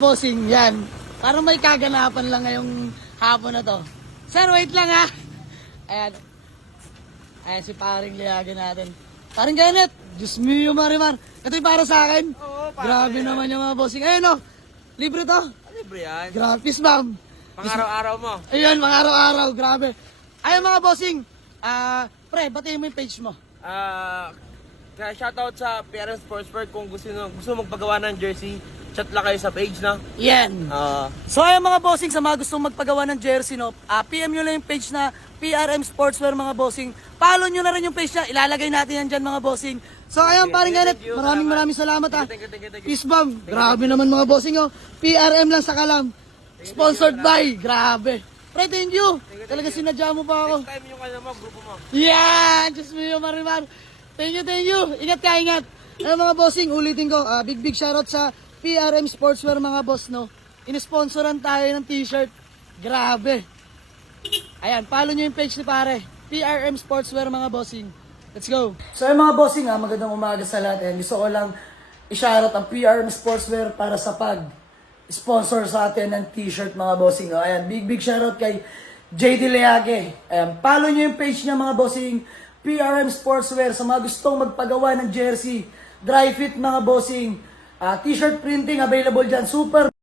Bossing, yan. Parang may kaganapan lang ngayong hapon na to. Sir, wait lang ha. Ayan. Ayan si paring liyaga natin. Paring Kenneth, Diyos mio Marimar. Ito yung para sa akin. Oo, para Grabe naman yung mga bossing. Ayun o, libre to. Libre yan. Grabe, peace bomb. Pang araw-araw mo. Ayun, mga araw-araw, grabe. Ayun mga bossing. Pre, batiin mo yung page mo. Kaya shoutout sa PRM Sportswear kung gusto magpagawa ng jersey, chat lang kayo sa page na. Yan. So ayun mga bossing, sa mga gustong magpagawa ng jersey, no, PM nyo lang yung page na PRM Sportswear mga bossing. Follow nyo na rin yung page niya. Ilalagay natin yan dyan mga bossing. So ayun, paring Kenneth, maraming salamat ha. Thank you. Peace bomb. Grabe naman mga bossing oh. PRM lang sa Kalam. Sponsored by. Grabe. Pre, thank you. Talaga sinadya mo pa ako. Next time yung grupo mo. Yan! Diyos mo yung Marimar. Thank you. Ingat ka, ingat. Ano mga bossing, ulitin ko. Big shoutout sa PRM Sportswear mga boss, no. Inisponsoran tayo ng t-shirt. Grabe. Ayan, follow nyo yung page ni pare. PRM Sportswear mga bossing. Let's go. So yung mga bossing magandang umaga sa lahat. Ayan, gusto ko lang i-shoutout ang PRM Sportswear para sa sponsor sa atin ng t-shirt mga bossing. Ayan, big shoutout kay JD Leage. Ayan, follow nyo yung page niya mga bossing. PRM Sportswear sa mga gustong magpagawa ng jersey, dry fit mga bossing, t-shirt printing available dyan, super